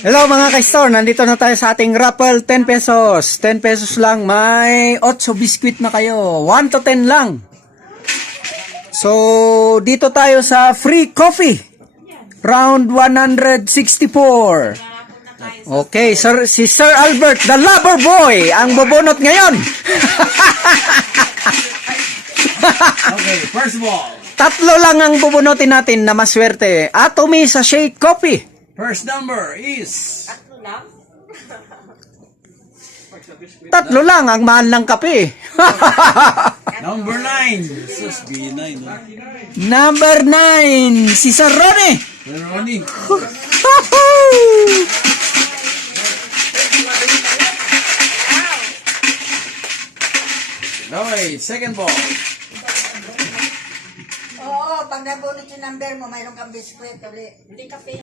Hello mga ka-store, nandito na tayo sa ating raffle, 10 pesos. 10 pesos lang, may 8 biscuit na kayo. 1 to 10 lang. So, dito tayo sa free coffee. Round 164. Okay, sir, si Sir Albert, the lover boy, ang bubunot ngayon. Okay, first of all, Tatlo lang ang bubunutin natin na maswerte. Atomy sa shake coffee. first number is Tatlo lang ang mahal ng kape. number 9. Sus, B9. No? Number 9, si Sir Ronnie. Pero Ronnie, okay, second ball. Oo, pag nabunot yung number mo, mayroon kang biskwit ulit. Hindi kape.